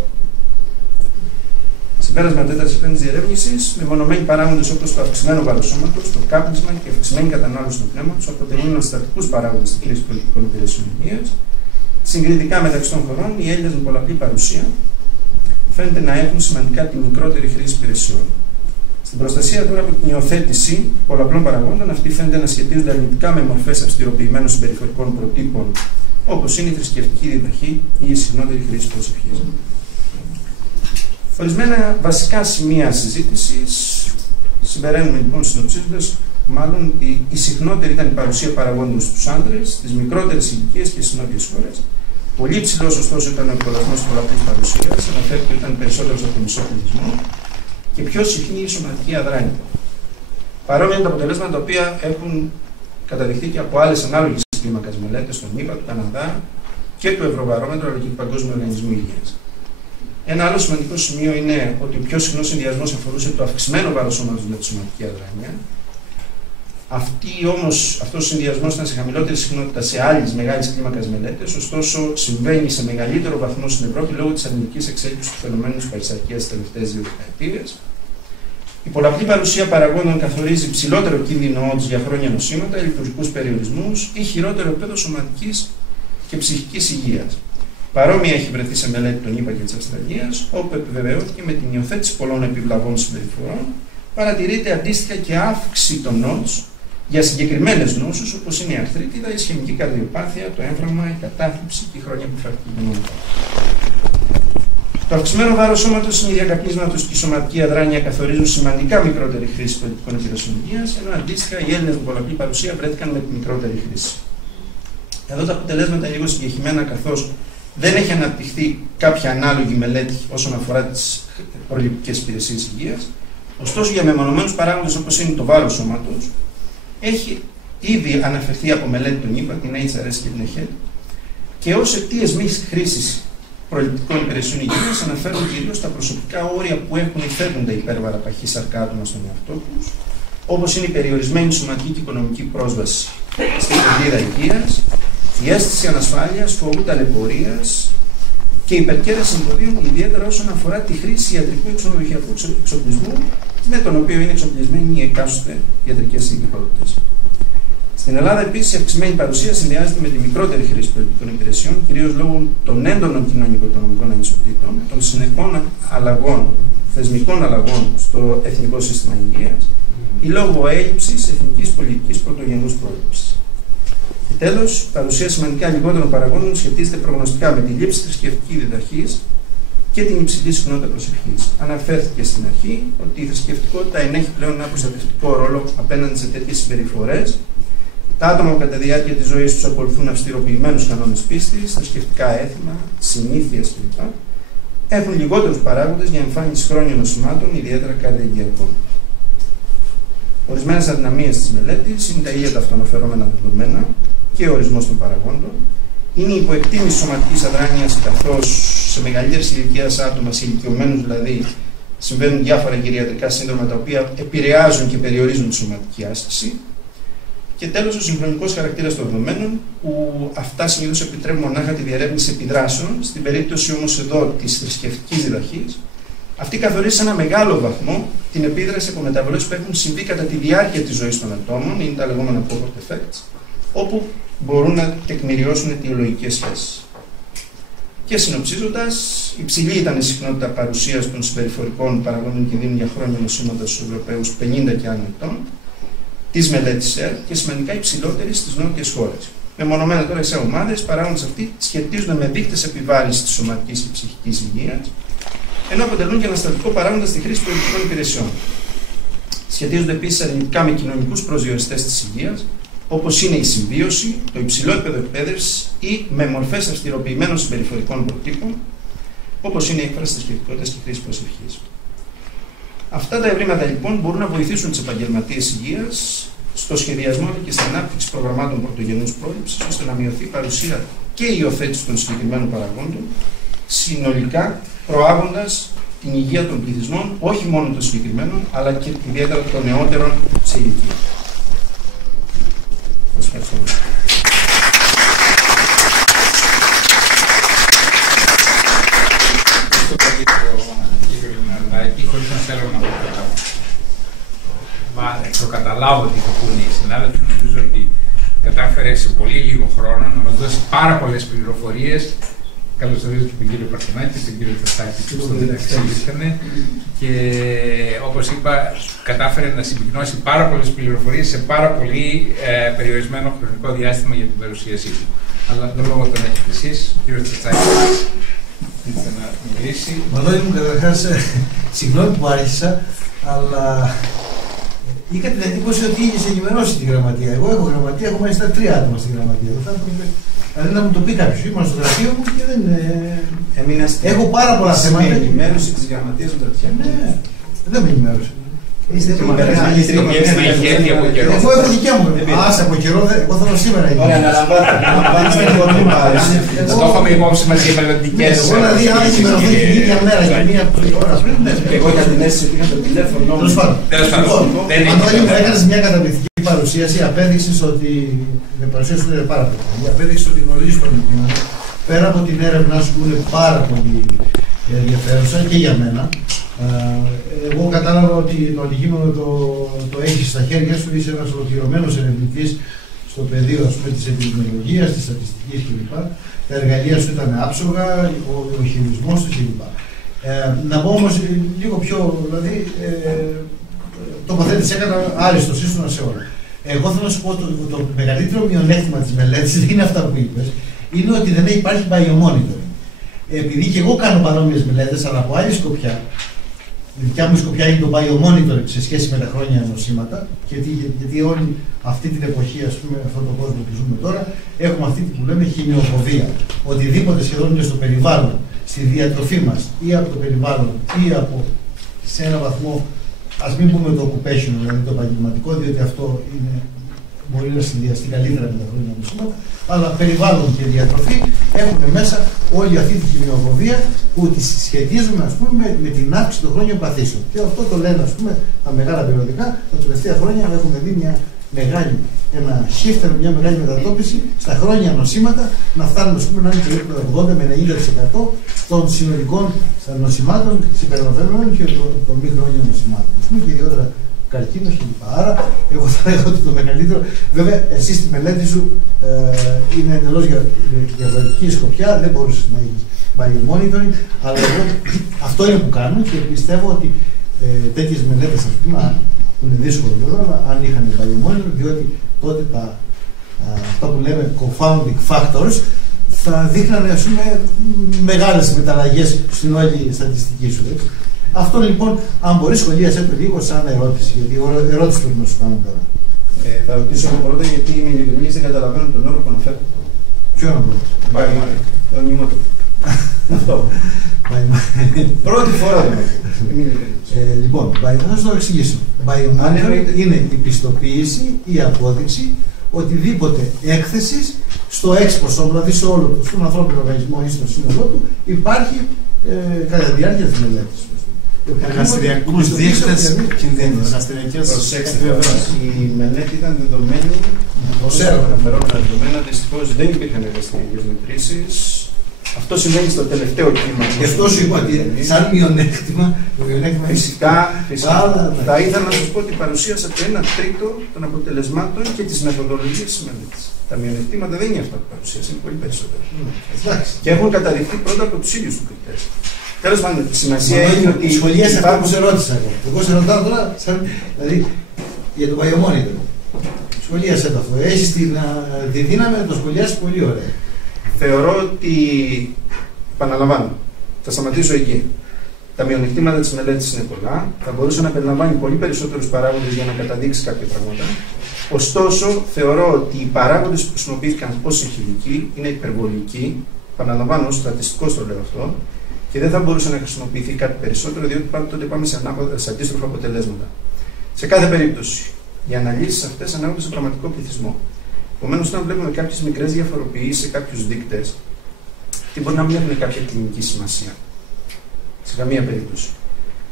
Συμπέρασμα τέταρτης και πέμπτης διερεύνησης, μεμονωμένοι παράγοντες όπως το αυξημένο βάρος σώματος, το κάπνισμα και η αυξημένη κατανάλωση του πνεύματος αποτελούν αναστατικούς παράγοντες στη χρήση προληπτικών υπηρεσιών υγείας. Συγκριτικά μεταξύ των χωρών, οι Έλληνες με πολλαπλή παρουσία φαίνεται να έχουν σημαντικά τη μικρότερη χρήση υπηρεσιών. Στην προστασία τώρα από την υιοθέτηση πολλαπλών παραγόντων, αυτοί φαίνεται να σχετίζονται αρνητικά με μορφές αυστηροποιημένων συμπεριφορικών προτύπων, όπως είναι η θρησκευτική διαταχή ή η συχνότερη χρήση προσευχής. Ορισμένα βασικά σημεία συζήτησης. Συμπεραίνουμε λοιπόν συνοψίζοντας, μάλλον ότι η συχνότερη ήταν η παρουσία παραγόντων στους άντρες, στις μικρότερες ηλικίες και στις νότιες χώρες. Πολύ υψηλός ωστόσο ήταν ο εκπολασμός της πολλαπλής παρουσίας, αναφέρεται ότι ήταν περισσότερος από τον μισό πληθυσμό, και πιο συχνή η σωματική αδράνεια. Παρόμοια είναι τα αποτελέσματα τα οποία έχουν καταδειχθεί και από άλλες ανάλογες κλίμακας μελέτες, στον ΗΠΑ, του Καναδά και του Ευρωβαρόμετρου αλλά και του Παγκόσμιου Οργανισμού Υγείας. Ένα άλλο σημαντικό σημείο είναι ότι ο πιο συχνός συνδυασμός αφορούσε το αυξημένο βάρος σώματος με τη σωματική αδράνεια. Αυτός ο συνδυασμός ήταν σε χαμηλότερη συχνότητα σε άλλες μεγάλες κλίμακας μελέτες, ωστόσο συμβαίνει σε μεγαλύτερο βαθμό στην Ευρώπη λόγω της αρνητικής εξέλιξης του φαινομένου της παχυσαρκίας τις τελευταίες 2 δεκαετίες. Η πολλαπλή παρουσία παραγόντων καθορίζει ψηλότερο κίνδυνο όντως για χρόνια νοσήματα, λειτουργικούς περιορισμούς ή χειρότερο επίπεδο σωματικής και ψυχικής υγείας. Παρόμοια έχει βρεθεί σε μελέτη των ΗΠΑ και της Αυστραλίας, όπου επιβεβαιώθηκε με την υιοθέτηση πολλών επιβλαβών συμπεριφορών, παρατηρείται αντίστοιχα και αύξηση των νόσων για συγκεκριμένες νόσους, όπως είναι η αρθρίτιδα, η ισχαιμική καρδιοπάθεια, το έμφραγμα, η κατάθλιψη και η χρόνια επιφαρκτική κοινωνία. Το αυξημένο βάρος σώματος, συνήθεια καπνίσματος και η σωματική αδράνεια καθορίζουν σημαντικά μικρότερη χρήση προληπτικών υπηρεσιών υγείας, ενώ αντίστοιχα οι Έλληνες με πολλαπλή παρουσία βρέθηκαν με τη μικρότερη χρήση. Εδώ τα αποτελέσματα είναι λίγο συγκεκριμένα, καθώς δεν έχει αναπτυχθεί κάποια ανάλογη μελέτη όσον αφορά τις προληπτικές υπηρεσίες υγείας. Ωστόσο, για μεμονωμένους παράγοντες όπως είναι το βάρος σώματος, έχει ήδη αναφερθεί από μελέτη των ΗΠΑ, την HRS και την ΕΧΕΛ, και ως αιτίες μη χρήσης προληπτικών υπηρεσιών υγείας αναφέρουν κυρίως τα προσωπικά όρια που έχουν ή φέρνουν τα υπέρβαρα παχύσαρκα άτομα στον εαυτό τους, όπως είναι η περιορισμένη σωματική και οικονομική πρόσβαση στη φροντίδα υγείας, η αίσθηση ανασφάλειας, φόβου ταλαιπωρίας και υπερκέραση εμποδίων, ιδιαίτερα όσον αφορά τη χρήση ιατρικού εξονοδοχειακού εξοπλισμού, με τον οποίο είναι εξοπλισμένοι οι εκάστοτε ιατρικές ιδιωτικότητες. Στην Ελλάδα, επίσης, η αυξημένη παρουσία συνδυάζεται με τη μικρότερη χρήση προληπτικών υπηρεσιών, κυρίως λόγω των έντονων κοινωνικο-οικονομικών ανισοτήτων, των συνεχών αλλαγών, θεσμικών αλλαγών στο εθνικό σύστημα υγείας ή λόγω έλλειψης εθνικής πολιτικής πρωτογενούς πρόληψης. Και τέλος, η παρουσία σημαντικά λιγότερων παραγόντων σχετίζεται προγνωστικά με τη λήψη θρησκευτικής διδαχής και την υψηλή συχνότητα προσευχής. Αναφέρθηκε στην αρχή ότι η θρησκευτικότητα ενέχει πλέον ένα προστατευτικό ρόλο απέναντι σε τέτοιες συμπεριφορές. Τα άτομα που κατά τη διάρκεια της ζωής τους ακολουθούν αυστηροποιημένους κανόνες πίστης, θρησκευτικά έθιμα, συνήθειες κλπ. Έχουν λιγότερους παράγοντες για εμφάνιση χρόνιων νοσημάτων, ιδιαίτερα καρδιαγγειακών. Ορισμένες αδυναμίες της μελέτης είναι τα ίδια τα αυτοαναφερόμενα δεδομένα και ο ορισμός των παραγόντων, είναι η υποεκτίμηση σωματικής αδράνειας, καθώς σε μεγαλύτερης ηλικίας άτομα, σε ηλικιωμένους δηλαδή, συμβαίνουν διάφορα γυριατρικά σύνδρομα τα οποία επηρεάζουν και περιορίζουν τη σωματική άσκηση. Και τέλος, ο συγχρονικός χαρακτήρας των δεδομένων, που αυτά συνήθως επιτρέπουν μονάχα τη διερεύνηση επιδράσεων, στην περίπτωση όμως εδώ της θρησκευτικής διδαχής, αυτή καθορίζει σε ένα μεγάλο βαθμό την επίδραση από μεταβολές που έχουν συμβεί κατά τη διάρκεια της ζωής των ατόμων, είναι τα λεγόμενα cohort effects, όπου μπορούν να τεκμηριώσουν αιτιολογικές σχέσεις. Και συνοψίζοντας, υψηλή ήταν η συχνότητα παρουσίας των συμπεριφορικών παραγόντων κινδύνου για χρόνια νοσήματα στους Ευρωπαίους 50 και άνω ετών, της μελέτης ΕΡ και σημαντικά υψηλότερη στις νότιες χώρες. Μεμονωμένα τώρα σε ομάδες, παράγοντες αυτοί σχετίζονται με δείκτες επιβάρυνσης της σωματικής και ψυχικής υγείας, ενώ αποτελούν και ένα στατικό παράγοντα στη χρήση πολιτικών υπηρεσιών. Σχετίζονται επίσης αρνητικά με κοινωνικούς προσδιοριστές της υγείας, όπως είναι η συμβίωση, το υψηλό επίπεδο εκπαίδευσης ή με μορφές αυστηροποιημένων συμπεριφορικών προτύπων, όπως είναι η έκφραση θρησκευτικότητας και χρήση προσευχής. Αυτά τα ευρήματα λοιπόν μπορούν να βοηθήσουν τις επαγγελματίες υγείας στο σχεδιασμό και στην ανάπτυξη προγραμμάτων πρωτογενούς πρόληψης, ώστε να μειωθεί η παρουσία και η υιοθέτηση των συγκεκριμένων παραγόντων, συνολικά προάγοντας την υγεία των πληθυσμών, όχι μόνο των συγκεκριμένων, αλλά και ιδιαίτερα των νεότερων σε ηλικία. Σας ευχαριστώ. Χωρίς να θέλω να προκαταλάβω τι θα πούνε οι συνάδελφοι, νομίζω ότι κατάφερε σε πολύ λίγο χρόνο να μας δώσει πάρα πολλές πληροφορίες. Καλωσορίζω και τον κύριο Παρθενάκη, τον κύριο Θεσάκη που στο μεταξύ ήρθαν, και όπως είπα, κατάφερε να συμπυκνώσει πάρα πολλές πληροφορίες σε πάρα πολύ περιορισμένο χρονικό διάστημα για την παρουσίασή του. Αλλά τον λόγο τον έχετε εσείς, κύριο Θεσάκη. Ήθελα να μιλήσει. Μανώλη μου, καταρχάς, συγγνώμη που άρχισα, αλλά είχα την εντύπωση ότι είχες ενημερώσει τη γραμματεία. Εγώ έχω γραμματεία, έχω μάλιστα 3 άτομα στη γραμματεία. Δηλαδή να μου το πει κάποιος, ήμουν στο γραφείο μου και δεν. Έχω πάρα πολλά θέματα. Με ενημέρωση της γραμματείας του Τατιάνου. Ναι, δεν με ενημέρωσε. Είστε Εγώ έχω δικιά μου. Άσε από καιρό, εγώ θέλω σήμερα. Ωραία, αναλαμβάνετε το έχουμε υπόψη μας οι μελλοντικές. Εγώ δηλαδή, αν ενημερωθεί την ίδια μέρα για μία ώρα πριν, εγώ είχα την αίσθηση ότι είχα το τηλέφωνο. Τέλος πάντων. Αν έκανες μια καταπληκτική παρουσίαση, απέδειξες ότι. Με παρουσίαση είναι πάρα πολύ. Απέδειξες ότι γνωρίζεις το αντικείμενο. Πέρα από την έρευνά σου που είναι πάρα πολύ ενδιαφέρουσα και για μένα. Εγώ κατάλαβα ότι το αντικείμενο το έχεις στα χέρια σου, είσαι ένας ολοκληρωμένος ερευνητής στο πεδίο της επιδημιολογίας, της στατιστικής κλπ. Τα εργαλεία σου ήταν άψογα, ο χειρισμός του κλπ. Να πω όμως λίγο πιο, δηλαδή, τοποθέτηση έκανα άριστος, ήσουν σε όλα. Εγώ θέλω να σου πω ότι το μεγαλύτερο μειονέκτημα της μελέτης δεν είναι αυτά που είπες, είναι ότι δεν υπάρχει biomonitoring. Επειδή και εγώ κάνω παρόμοιες μελέτες, αλλά από άλλη σκοπιά, η δικιά μου σκοπιά είναι το biomonitoring σε σχέση με τα χρόνια νοσήματα, γιατί όλη αυτή την εποχή, ας πούμε, αυτόν τον κόσμο που ζούμε τώρα, έχουμε αυτή που λέμε χημειοφοβία. Οτιδήποτε σχεδόν είναι στο περιβάλλον, στη διατροφή μας, ή από το περιβάλλον, ή σε ένα βαθμό, ας μην πούμε το occupation, δηλαδή το επαγγελματικό, διότι αυτό μπορεί να συνδυαστεί καλύτερα με τα χρόνια νοσήματα, αλλά περιβάλλον και διατροφή έχουν μέσα όλη αυτή τη χημειοφοβία που τη σχετίζουμε, ας πούμε, με την αύξηση των χρόνιων παθήσεων. Και αυτό το λένε, ας πούμε, τα μεγάλα περιοδικά. Τα τελευταία χρόνια έχουμε δει ένα shift, μια μεγάλη μετατόπιση στα χρόνια νοσήματα να φτάνουμε, ας πούμε, να είναι περίπου 80 με 90% των συνολικών νοσημάτων συμπεριλαμβανομένων και των μη χρόνια νοσημάτων. Και ιδιότερα καρκίνο κλπ. Άρα, εγώ θα λέγω ότι το μεγαλύτερο. Βέβαια, εσύ στη μελέτη σου είναι εντελώς διαφορετική σκοπιά, δεν μπορούσε να έχει biomonitoring, αλλά εγώ αυτό είναι που κάνω και πιστεύω ότι τέτοιες μελέτες, ας πούμε, που είναι δύσκολο βέβαια, αν είχαν biomonitoring, διότι τότε αυτά που λέμε confounding factors θα δείχνανε, ας πούμε, μεγάλες μεταλλαγές στην όλη στατιστική σου. Έτσι. Αυτό λοιπόν, αν μπορεί, σχολίασέ το λίγο σαν ερώτηση, γιατί ερώτηση πρέπει να σου κάνω τώρα. Θα ρωτήσω εγώ πρώτα, γιατί είμαι ειλικρινής, δεν καταλαβαίνω τον όρο που αναφέρω. Ποιο να πω? Το νήμα του. Αυτό. Πρώτη φορά δεν Λοιπόν, θα σου το εξηγήσω. Biomonitoring είναι η πιστοποίηση ή απόδειξη οτιδήποτε έκθεσης στο έξποσο, δηλαδή σε όλο στον ανθρώπινο οργανισμό ή στο σύνολό του, υπάρχει κατά τη διάρκεια της μελέτης. Εργαστηριακούς δείκτες κινδύνου. Προσέξτε, η μελέτη ήταν δεδομένη ως αναφερόμενα δεδομένα. Δυστυχώς δεν υπήρχαν εργαστηριακές μετρήσεις. Αυτό σημαίνει στο τελευταίο κύμα. Γι' αυτό σου είπα ότι σαν μειονέκτημα. Φυσικά, θα ήθελα να σας πω ότι παρουσίασα το 1/3 των αποτελεσμάτων και της μεθοδολογίας της μελέτης. Τα μειονεκτήματα δεν είναι αυτά που παρουσίασα, είναι πολύ περισσότερα. Και έχουν καταδειχθεί πρώτα από τους ίδιους του κριτές. Τέλος πάντων, η σημασία είναι ότι. Σχολίασε αυτό που σε ρώτησα εγώ. Εγώ σε ρωτάω τώρα, δηλαδή για το Μάιο-Μόνιτρο. Σχολίασε το αυτό. Έχεις τη δύναμη να το σχολιάσεις πολύ ωραία. Θεωρώ ότι. Επαναλαμβάνω. Θα σταματήσω εκεί. Τα μειονεκτήματα της μελέτης είναι πολλά. Θα μπορούσε να περιλαμβάνει πολύ περισσότερους παράγοντες για να καταδείξει κάποια πράγματα. Ωστόσο, θεωρώ ότι οι παράγοντες που χρησιμοποιήθηκαν ως εγχειρικοί είναι υπερβολικοί. Επαναλαμβάνω, στατιστικώς το λέω αυτό. Και δεν θα μπορούσε να χρησιμοποιηθεί κάτι περισσότερο, διότι τότε πάμε σε αντίστροφα αποτελέσματα. Σε κάθε περίπτωση, οι αναλύσεις αυτές ανάγονται σε πραγματικό πληθυσμό. Επομένως, όταν βλέπουμε κάποιες μικρές διαφοροποιήσεις σε κάποιους δείκτες, τι μπορεί να μην έχουν κάποια κλινική σημασία. Σε καμία περίπτωση.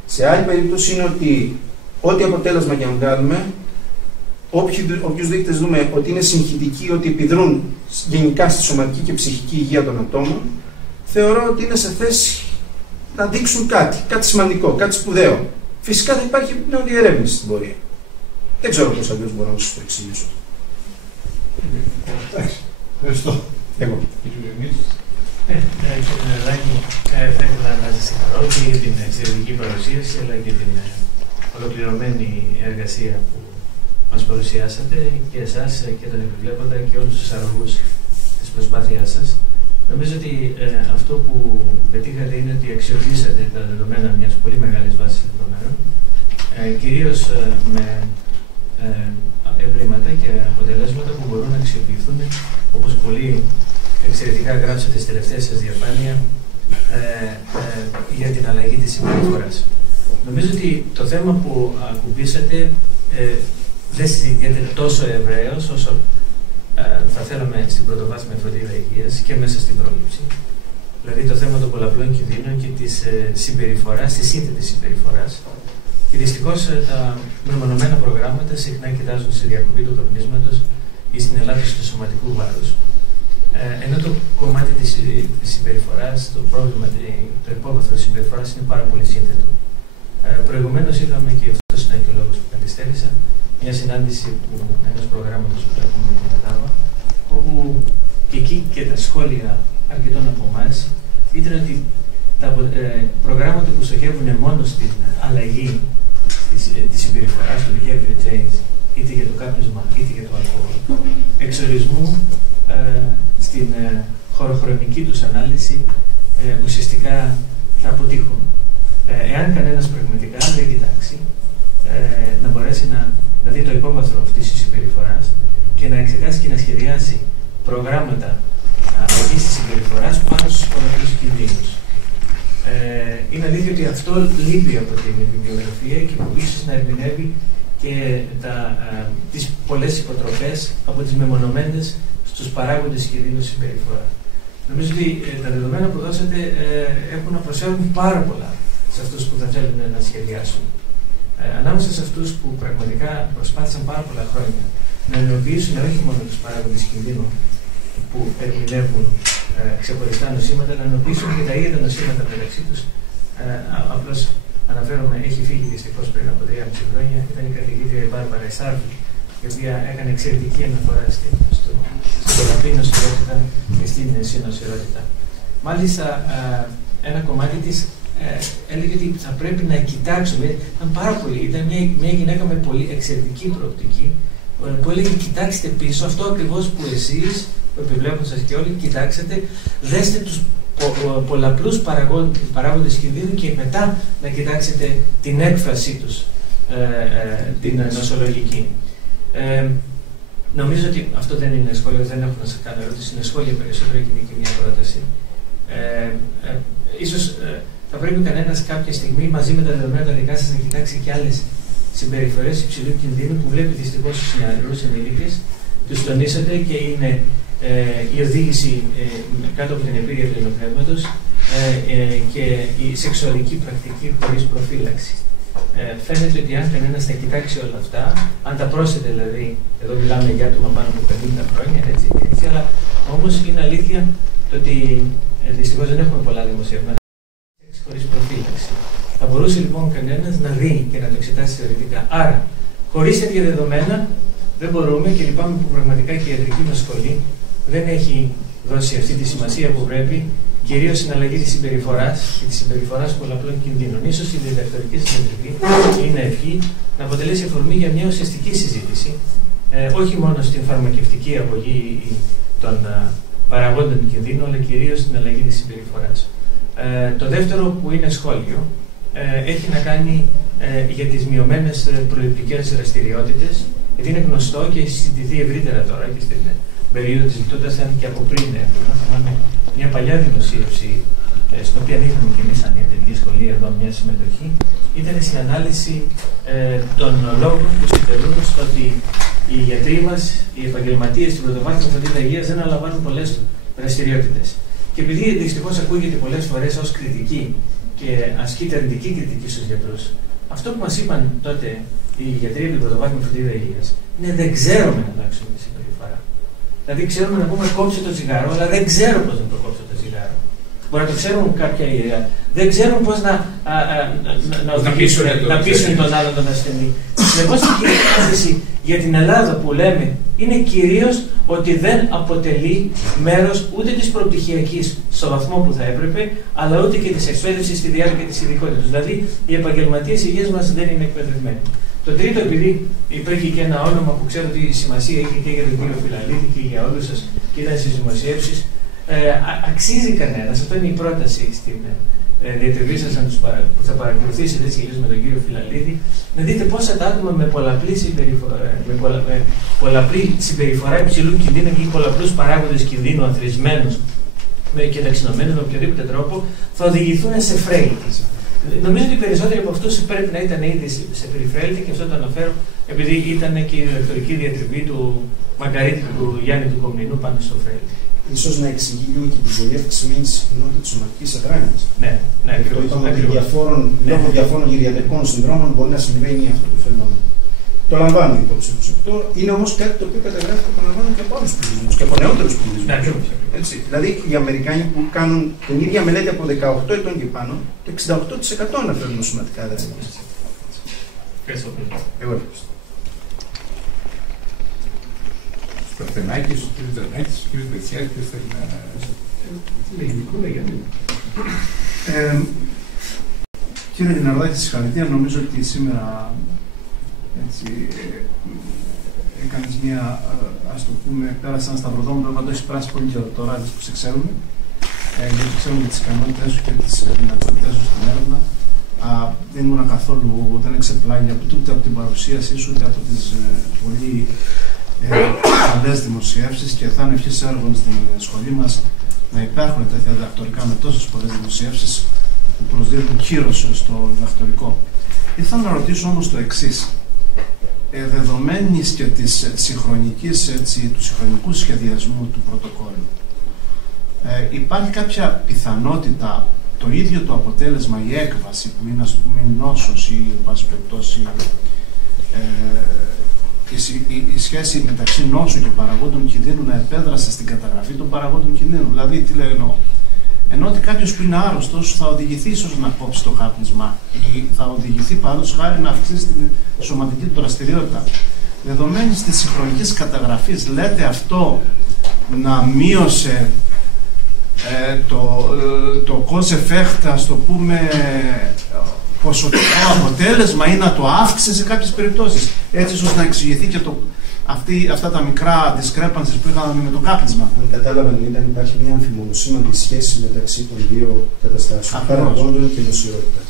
Σε άλλη περίπτωση είναι ότι ό,τι αποτέλεσμα και αν βγάλουμε, όποιους δείκτες δούμε ότι είναι συγχυτικοί, ότι επιδρούν γενικά στη σωματική και ψυχική υγεία των ατόμων, θεωρώ ότι είναι σε θέση να δείξουν κάτι σημαντικό, κάτι σπουδαίο. Φυσικά θα υπάρχει επιπλέον διερεύνηση στην πορεία. Δεν ξέρω πώς αλλιώς μπορώ να σας το εξηγήσω. Εντάξει. Ευχαριστώ. Εγώ. Κύριε Νεδάκη, θα ήθελα να σας συγχαρώ και για την εξαιρετική παρουσίαση, αλλά και την ολοκληρωμένη εργασία που μας παρουσιάσατε, και εσάς και τον επιβλέποντα και όλους τους αρρωγούς της προσπάθειάς σας. Νομίζω ότι αυτό που πετύχατε είναι ότι αξιοποιήσατε τα δεδομένα μιας πολύ μεγάλης βάσης δεδομένων, κυρίως με ευρήματα και αποτελέσματα που μπορούν να αξιοποιηθούν, όπως πολύ εξαιρετικά γράψατε στη τελευταία σας διαφάνεια, για την αλλαγή της συμπεριφοράς. Νομίζω ότι το θέμα που ακουμπήσατε δεν συζητιέται τόσο ευρέως όσο θα θέλαμε στην πρωτοβάθμια φροντίδα υγείας και μέσα στην πρόληψη. Δηλαδή το θέμα των πολλαπλών κινδύνων και της συμπεριφοράς, της σύνθετης συμπεριφοράς. Και δυστυχώς τα μεμονωμένα προγράμματα συχνά κοιτάζουν στη διακοπή του καπνίσματος ή στην ελάττωση του σωματικού βάρους. Ενώ το κομμάτι της συμπεριφοράς, το πρόβλημα, το υπόβαθρο της συμπεριφοράς είναι πάρα πολύ σύνθετο. Προηγουμένως είχαμε, και αυτός είναι και ο λόγος που καθυστέρησα, μια συνάντηση ενός προγράμματος που έχουμε με την Κατάβα, όπου και εκεί και τα σχόλια αρκετών από εμάς ήταν ότι τα προγράμματα που στοχεύουν μόνο στην αλλαγή της συμπεριφοράς, του behavior change, είτε για το κάπνισμα είτε για το αλκοόλ, εξορισμού στην χωροχρονική τους ανάλυση ουσιαστικά θα αποτύχουν. Εάν κανένας πραγματικά δεν κοιτάξει να μπορέσει να δει το υπόβαθρο αυτής της συμπεριφοράς και να εξετάσει και να σχεδιάσει προγράμματα αλλαγής της συμπεριφοράς πάνω στους πολλαπλούς κινδύνους. Είναι αλήθεια ότι αυτό λείπει από την βιβλιογραφία και που ίσως να ερμηνεύει και τις πολλές υποτροφές από τις μεμονωμένες στους παράγοντες κινδύνου συμπεριφορά. Νομίζω ότι τα δεδομένα που δώσατε έχουν να προσφέρουν πάρα πολλά σε αυτούς που θα θέλουν να σχεδιάσουν. Ανάμεσα σε αυτούς που πραγματικά προσπάθησαν πάρα πολλά χρόνια να ενοποιήσουν όχι μόνο τους παράγοντες κινδύνου που ερμηνεύουν ξεχωριστά νοσήματα, αλλά να ενοποιήσουν και τα ίδια τα νοσήματα μεταξύ τους. Απλώς αναφέρομαι, έχει φύγει δυστυχώς πριν από 3,5 χρόνια, ήταν η καθηγήτρια η Μπάρμπαρα Εσάρβη, η οποία έκανε εξαιρετική αναφορά στην πολλαπλή νοσηρότητα και στην συνοσηρότητα. Μάλιστα, ένα κομμάτι της έλεγε ότι θα πρέπει να κοιτάξουμε, ήταν πάρα πολύ, ήταν μια γυναίκα με πολύ εξαιρετική προοπτική, που έλεγε κοιτάξτε πίσω αυτό ακριβώς που εσείς, που επιβλέπουν σας και όλοι, κοιτάξτε, δέστε τους πολλαπλούς παράγοντες κινδύνου και μετά να κοιτάξετε την έκφρασή τους, την νοσολογική. Νομίζω ότι αυτό δεν είναι σχόλιο, δεν έχω να σας κάνω ερώτηση, είναι σχόλιο περισσότερο και είναι και μια πρόταση. Ίσως θα πρέπει κανένας κάποια στιγμή μαζί με τα δεδομένα τα δικά σας να κοιτάξει και άλλες συμπεριφορές υψηλού κινδύνου που βλέπει δυστυχώς στους νεαρούς ενήλικες, τους τονίσατε και είναι η οδήγηση κάτω από την επίρρεια του υνοπνεύματος και η σεξουαλική πρακτική χωρίς προφύλαξη. Φαίνεται ότι αν κανένας θα κοιτάξει όλα αυτά, αν τα πρόσθετε δηλαδή, εδώ μιλάμε για άτομα πάνω από 50 χρόνια, έτσι, αλλά όμως είναι αλήθεια το ότι δυστυχώς δεν έχουμε πολλά δημοσιεύματα χωρίς προφύλαξη. Θα μπορούσε λοιπόν κανένας να δει και να το εξετάσει θεωρητικά. Άρα, χωρίς τέτοια δεδομένα, δεν μπορούμε και λυπάμαι που πραγματικά και η ιατρική μας σχολή δεν έχει δώσει αυτή τη σημασία που πρέπει, κυρίως στην αλλαγή της συμπεριφοράς και της συμπεριφοράς πολλαπλών κινδύνων. Ίσως η διδακτορική συνεδρική είναι ευχή να αποτελέσει αφορμή για μια ουσιαστική συζήτηση, όχι μόνο στην φαρμακευτική αγωγή των παραγόντων κινδύνων, αλλά κυρίως στην αλλαγή της συμπεριφοράς. Το δεύτερο που είναι σχόλιο έχει να κάνει για τις μειωμένες προληπτικές δραστηριότητες, γιατί είναι γνωστό και έχει συζητηθεί ευρύτερα τώρα και στην περίοδο της λιτότητας, αν και από πριν. Θυμάμαι μια παλιά δημοσίευση, στην οποία είχαμε και εμείς σαν ιατρική σχολή εδώ μια συμμετοχή, ήταν στην ανάλυση των λόγων που συμφερούν στο ότι οι γιατροί μας, οι επαγγελματίες στην πρωτοβάθμια φροντίδα υγείας δεν αναλαμβάνουν πολλές δραστηριότητες. Και επειδή δυστυχώς ακούγεται πολλές φορές ως κριτική και ασκείται αρνητική κριτική στους γιατρούς, αυτό που μας είπαν τότε οι γιατροί από την πρωτοβάθμια φροντίδα υγείας είναι δεν ξέρουμε να αλλάξουμε τη συμπεριφορά. Δηλαδή, ξέρουμε να πούμε κόψε το τσιγάρο, αλλά δεν ξέρω πώς να το κόψω το τσιγάρο. Μπορεί να το ξέρουν κάποια ιερά. Δεν ξέρουν πώς να πείσουν τον άλλον τον ασθενή. Συνεπώς, η κυρία άσκηση για την Ελλάδα που λέμε είναι κυρίως ότι δεν αποτελεί μέρος ούτε της προπτυχιακής στο βαθμό που θα έπρεπε, αλλά ούτε και της εκπαίδευσης στη διάρκεια της ειδικότητας. Δηλαδή, οι επαγγελματίες υγείας μας δεν είναι εκπαιδευμένοι. Το τρίτο, επειδή υπήρχε και ένα όνομα που ξέρω ότι η σημασία είχε και για τον κύριο Φιλαλίδη και για όλους σας και ήταν στις δημοσιεύσεις, αξίζει κανένας, αυτό είναι η πρόταση στην διατριβή σας που θα παρακολουθήσετε έτσι με τον κύριο Φιλαλίδη, να δείτε πόσα τα άτομα με πολλαπλή συμπεριφορά υψηλού κινδύνου και πολλαπλούς παράγοντες κινδύνου, αθροισμένους και ταξινομμένους με οποιοδήποτε τρόπο, θα οδηγηθούν σε φρέιτη. Νομίζω ότι οι περισσότεροι από αυτούς πρέπει να ήταν ήδη σε περιφρέλτη, και αυτό το αναφέρω επειδή ήταν και η διδακτορική διατριβή του Μαγκαρίτη του Γιάννη του Κομνηνού πάνω στο φρέλτη. Ίσως να εξηγεί λίγο και τη πολύ αυξημένη συχνότητα της σωματικής αδράνειας. Ναι, ακριβώς. Λόγω διαφόρων γυριατρικών συνδρόμων μπορεί να συμβαίνει αυτό το φαινόμενο. Το λαμβάνω υπόψη μου. Αυτό είναι όμως κάτι το οποίο καταγράφει και το και από άλλους πληθυσμούς και από νεότερους πληθυσμούς. Δηλαδή, οι Αμερικάνοι που κάνουν την ίδια μελέτη από 18 ετών και πάνω, το 68% αναφέρουν σωματικά αδράνεια. Ευχαριστώ. Εγώ ευχαριστώ. Παρθενάκης, ο κ. Δανάκης, ο κ. Δεξιάς, ποιος θέλει να... Κύριε Διναρδάκη, συγχαρητήρια. Νομίζω ότι σήμερα έτσι, έκανες μια, ας το πούμε, πέρασε ένα σταυροδρόμο, πρέπει να το έχεις περάσει πολύ καιρό τώρα, που σε ξέρουμε, γιατί ξέρουμε τις ικανότητες σου και τις δυνατότητες σου στην έρευνα. Δεν ήμουν καθόλου, δεν εξεπλάγει ούτε από την παρουσίασή σου, ούτε από τις πολύ καλές δημοσιεύσεις, και θα είναι ευχής έργων στην σχολή μας να υπάρχουν τέτοια διδακτορικά με τόσες πολλές δημοσιεύσεις που προσδίδουν κύρος στο διδακτορικό. Ήθελα να ρωτήσω όμως το εξής. Δεδομένης και της του συγχρονικού σχεδιασμού του πρωτοκόλλου, υπάρχει κάποια πιθανότητα το ίδιο το αποτέλεσμα, η έκβαση που είναι, ας πούμε, η νόσος ή, εν πάση περιπτώσει, η σχέση μεταξύ νόσου και παραγόντων κινδύνου να επέδρασε στην καταγραφή των παραγόντων κινδύνου? Δηλαδή, τι λέω εννοώ? Ενώ ότι κάποιος που είναι άρρωστος θα οδηγηθεί ίσως να κόψει το κάπνισμα ή θα οδηγηθεί παραδείγματος χάρη να αυξήσει την σωματική του δραστηριότητα. Δεδομένης της συγχρονικής καταγραφής, λέτε αυτό να μείωσε το cause effect, ας το πούμε, ποσοτικό αποτέλεσμα, ή να το αύξησε σε κάποιες περιπτώσεις, έτσι ώστε να εξηγηθεί και αυτά τα μικρά discrepancies που είχαμε με το κάπνισμα? Αν κατάλαβα, ήταν υπάρχει μια αμφιμονωσίμαντη σχέση μεταξύ των δύο καταστάσεων, παραγόντων και νοσηρότητας.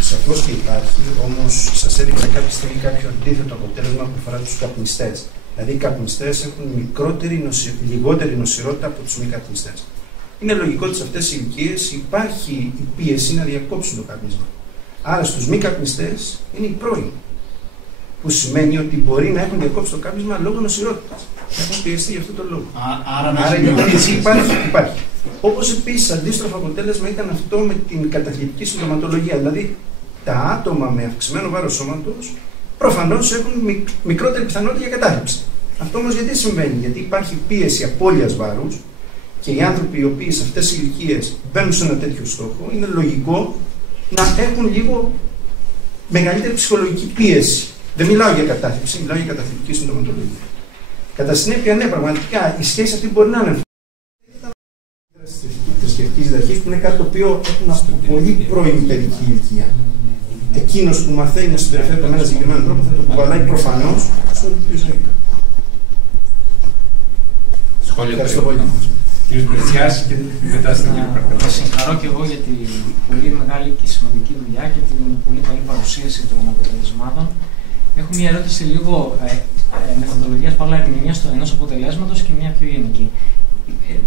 Σαφώς και υπάρχει, όμως σας έδειξα κάποια στιγμή κάποιο αντίθετο αποτέλεσμα που αφορά τους καπνιστές. Δηλαδή, οι καπνιστές έχουν λιγότερη νοσηρότητα από τους μη καπνιστές. Είναι λογικό ότι σε αυτές τις ηλικίες υπάρχει η πίεση να διακόψουν το καπνισμό. Άρα στους μη καπνιστές είναι οι πρώιμοι. Που σημαίνει ότι μπορεί να έχουν διακόψει το κάπνισμα λόγω νοσηρότητας. Έχουν πιεστεί για αυτόν τον λόγο. Άρα η πίεση υπάρχει. Όπως επίσης αντίστροφο αποτέλεσμα ήταν αυτό με την καταθλιπτική συμπτωματολογία. Δηλαδή τα άτομα με αυξημένο βάρος σώματος προφανώς έχουν μικρότερη πιθανότητα για κατάθλιψη. Αυτό όμως γιατί συμβαίνει? Γιατί υπάρχει πίεση απώλειας βάρους και οι άνθρωποι οι οποίοι σε αυτές τις ηλικίες μπαίνουν σε ένα τέτοιο στόχο, είναι λογικό να έχουν λίγο μεγαλύτερη ψυχολογική πίεση. Δεν μιλάω για κατάθλιψη, μιλάω για καταθλιπτική συμπτωματολογία. Κατά συνέπεια, ναι, πραγματικά η σχέση αυτή μπορεί να είναι θρησκευτική διδαχή, που είναι κάτι το οποίο έχουν από πολύ πρώην παιδική ηλικία. Εκείνος που μαθαίνει να συμπεριφέρεται με έναν συγκεκριμένο τρόπο θα το κουβαλάει προφανώς στο όλη τη ζωή. Ευχαριστώ πολύ. Κύριος Μπερτσιάς και μετά στην κύριο Παρκαλά. Θα συγχαρώ και εγώ για την πολύ μεγάλη και σημαντική δουλειά και την πολύ καλή παρουσίαση των αποτελεσμάτων. Έχω μια ερώτηση λίγο μεθοδολογίας παρά ερμηνείας ενός αποτελέσματος και μια πιο γενική.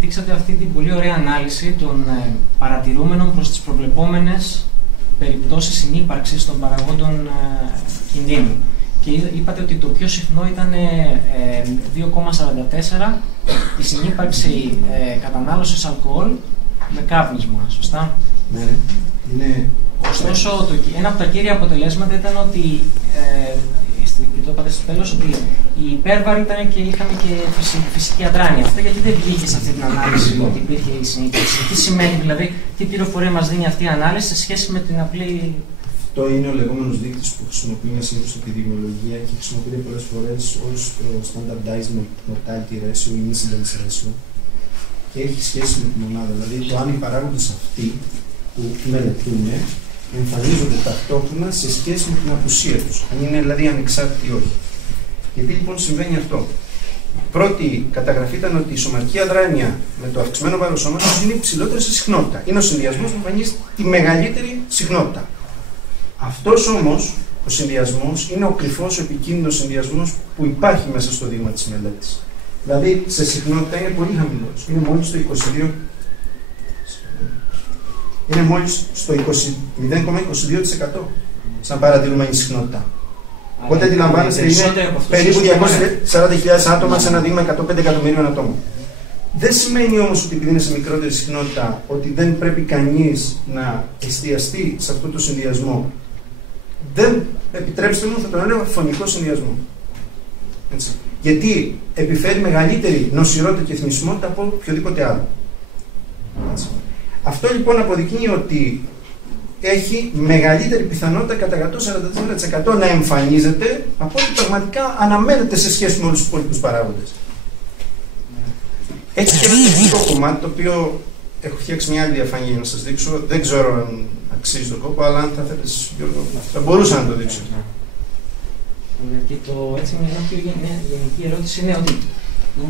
Δείξατε αυτή την πολύ ωραία ανάλυση των παρατηρούμενων προς τις προβλεπόμενες περιπτώσεις συνύπαρξης των παραγόντων κινδύνου. Και είπατε ότι το πιο συχνό ήταν 2,44 η συνύπαρξη κατανάλωσης αλκοόλ με κάπνισμα, σωστά? Ναι, είναι... Ωστόσο, ένα από τα κύρια αποτελέσματα ήταν ότι, και το είπατε στο τέλος, ότι οι υπέρβαροι ήταν και είχαμε και φυσική αδράνεια. Αυτό γιατί δεν βγήκε σε αυτή την ανάλυση ότι υπήρχε η συνύπαρξη? Τι σημαίνει δηλαδή, τι πληροφορία μας δίνει αυτή η ανάλυση σε σχέση με την απλή... Αυτό είναι ο λεγόμενος δείκτης που χρησιμοποιεί μια συνήθως επιδημιολογία και χρησιμοποιείται πολλές φορές ως το standardized mortality ratio ή incidence ratio και έχει σχέση με τη μονάδα. Δηλαδή το αν οι παράγοντες αυτοί που μελετούν εμφανίζονται ταυτόχρονα σε σχέση με την απουσία τους, αν είναι δηλαδή ανεξάρτητοι ή όχι. Γιατί λοιπόν συμβαίνει αυτό? Η πρώτη καταγραφή ήταν ότι η σωματική αδράνεια με το αυξημένο βάρος σώματος είναι υψηλότερη σε συχνότητα. Είναι ο συνδυασμός που εμφανίζει τη μεγαλύτερη συχνότητα. Αυτός όμως ο συνδυασμός είναι ο κρυφός, ο επικίνδυνος συνδυασμός που υπάρχει μέσα στο δείγμα της μελέτης. Δηλαδή σε συχνότητα είναι πολύ χαμηλός. Είναι μόλις στο 22. Είναι μόλις στο 0,22% σαν παρατηρούμενη συχνότητα. Οπότε αντιλαμβάνεστε είναι περίπου 240.000 άτομα σε ένα δείγμα 105 εκατομμύριων ατόμων. Δεν σημαίνει όμως ότι επειδή είναι σε μικρότερη συχνότητα ότι δεν πρέπει κανείς να εστιαστεί σε αυτό το συνδυασμό. Δεν, επιτρέψτε μου, θα τον έλεγα φωνικό συνδυασμό. Έτσι. Γιατί επιφέρει μεγαλύτερη νοσηρότητα και θνησιμότητα από οποιοδήποτε άλλο. Έτσι. Αυτό λοιπόν αποδεικνύει ότι έχει μεγαλύτερη πιθανότητα κατά 144% να εμφανίζεται από ό,τι πραγματικά αναμένεται σε σχέση με όλους τους υπόλοιπους παράγοντες. Έχει και ένα τεχνικό κομμάτι το οποίο έχω φτιάξει μια άλλη διαφάνεια για να σας δείξω. Δεν ξέρω αν αξίζει τον κόπο, αλλά αν θα θέλεις, Γιώργο, θα μπορούσα να το δείξω. Και έτσι μια πιο γενική ερώτηση είναι ότι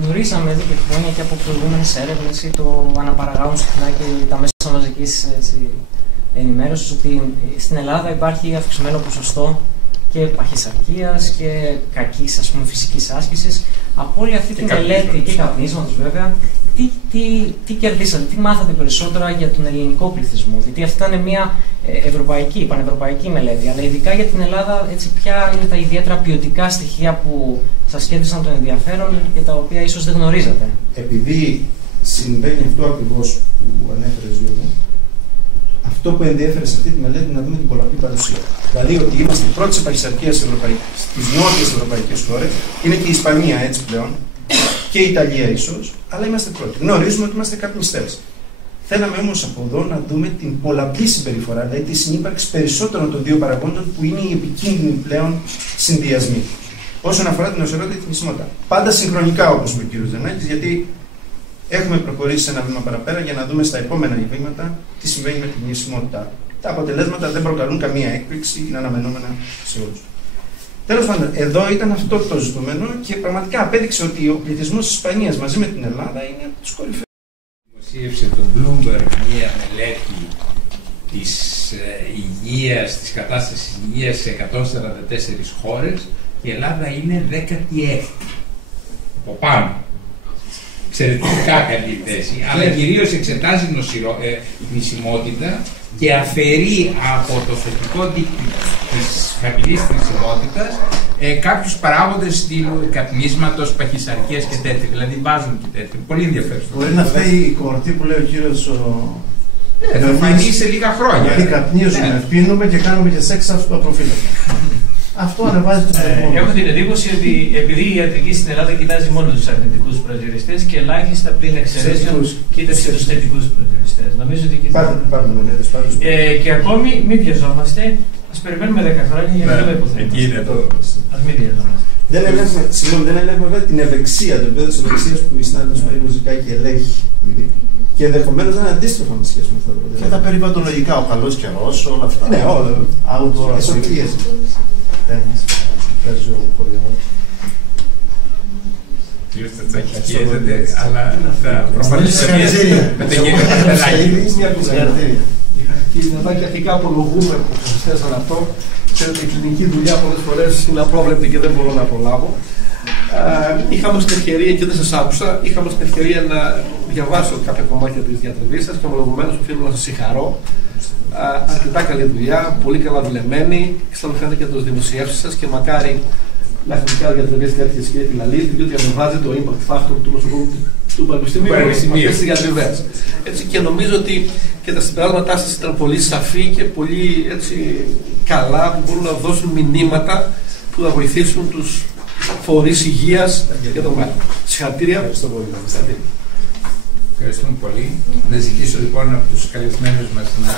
γνωρίσαμε εδώ και χρόνια και από προηγούμενες έρευνες το αναπαραγάγουν συχνά και τα μέσα μαζικής ενημέρωσης ότι στην Ελλάδα υπάρχει αυξημένο ποσοστό και παχυσαρκίας και κακής, ας πούμε, φυσικής άσκησης. Από όλη αυτή τη μελέτη και καπνίσματος βέβαια, τι κερδίσατε, τι μάθατε περισσότερα για τον ελληνικό πληθυσμό? Γιατί αυτή ήταν μια ευρωπαϊκή, πανευρωπαϊκή μελέτη, αλλά ειδικά για την Ελλάδα, έτσι, ποια είναι τα ιδιαίτερα ποιοτικά στοιχεία που σας κέντρισαν τον ενδιαφέρον και τα οποία ίσως δεν γνωρίζατε? Επειδή συμβαίνει αυτό ακριβώς που ανέφερες, Γιώργο, αυτό που ενδιέφερε σε αυτή τη μελέτη είναι να δούμε την πολλαπλή παρουσία. Δηλαδή ότι είμαστε πρώτη σε παχυσαρκία στις νότιες ευρωπαϊκές χώρες, είναι και η Ισπανία έτσι πλέον, και η Ιταλία ίσως, αλλά είμαστε πρώτοι. Γνωρίζουμε ότι είμαστε καπνιστές. Θέλαμε όμως από εδώ να δούμε την πολλαπλή συμπεριφορά, δηλαδή τη συνύπαρξη περισσότερων των δύο παραγόντων που είναι οι επικίνδυνοι πλέον συνδυασμοί. Όσον αφορά την νοσηρότητα και τη θνησιμότητα. Πάντα συγχρονικά, όπως είπε ο κ. Ζενάκης, γιατί έχουμε προχωρήσει σε ένα βήμα παραπέρα για να δούμε στα επόμενα βήματα τι συμβαίνει με την θνησιμότητα. Τα αποτελέσματα δεν προκαλούν καμία έκπληξη, είναι αναμενόμενα σε όλους. Τέλος πάντων, εδώ ήταν αυτό το ζητούμενο και πραγματικά απέδειξε ότι ο πληθυσμός της Ισπανίας μαζί με την Ελλάδα είναι από τους κορυφαίους. Δημοσίευσε το Bloomberg μια μελέτη της υγείας, της κατάστασης υγείας σε 144 χώρες και η Ελλάδα είναι 16η. Από πάνω. Εξαιρετικά καλή θέση, αλλά κυρίως εξετάζει νησιμότητα και αφαιρεί από το θετικό δίκτυο της χαμηλής θνησιμότητας κάποιους παράγοντες στήλου, καπνίσματος, παχυσαρκίας και τέτοια. Δηλαδή βάζουν και τέτοια. Πολύ ενδιαφέρον. Μπορεί να φταίει η κορτή που λέει ο κύριος. Θα φανεί σε λίγα χρόνια. Γιατί καπνίζουμε, πίνουμε και κάνουμε και σεξ αυτοπροφύλαξη. Αυτό ανεβάζει το ρυθμό. Έχω την εντύπωση ότι επειδή η ιατρική στην Ελλάδα κοιτάζει μόνο τους αρνητικούς προσδιοριστές και ελάχιστα πλην εξαιρέσεων κοίταξε τους θετικούς προσδιοριστές. Νομίζω ότι και ακόμη μην βιαζόμαστε, ας περιμένουμε 10 χρόνια για να δούμε που θα είμαστε. Ας μην βιαζόμαστε. Δεν ελέγχουμε βέβαια την ευεξία, το επίπεδο της ευεξίας που η συνάδελφος Μαρίνου ζητάει και ελέγχει. Και ενδεχομένως να είναι αντίστροφα με σχέση με αυτό το αποτέλεσμα. Και τα περιβαλλοντολογικά, ο καλός καιρός, όλα αυτά. Ναι, όλα. Outdoor Εσωτερίες. Παίζει ο χωριός. Κύριε Στατσάκη, πιέζεται, αλλά θα προσπαθήσουμε με τον κύριο Καρτελάκη. Κύριε Νατάκη, αρχικά απολογούμε που σας θέσαν αυτό. Ξέρετε, η κλινική δουλειά πολλές φορές είναι απρόβλεπτη και δεν μπορώ να προλάβω. Είχαμε στην ευκαιρία, και δεν σας άκουσα, είχαμε στην ευκαιρία να διαβάσω κάποια κομμάτια της διατριβής σας και ομολογουμένως οφείλω να σας συγχαρώ. Αρκετά καλή δουλειά, πολύ καλά δουλεμένη, εξαλειφθείτε και τους δημοσιεύσεις σας και μακάρι να έχουμε και άλλες διατριβές τέτοιες και επιλαλείς, διότι ανεβάζει το impact factor του νοσοκομείου του Πανεπιστημίου αυτές τις διατριβές. Έτσι, και νομίζω ότι και τα συμπεράσματά σας ήταν πολύ σαφή και πολύ έτσι, καλά, που μπορούν να δώσουν μηνύματα που θα βοηθήσουν τους φορείς υγείας για το μέλλον. Συγχαρητήρια. Ευχαριστούμε πολύ. Να ζητήσω λοιπόν από τους καλεσμένους μας να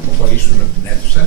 αποχωρήσουν από την αίθουσα.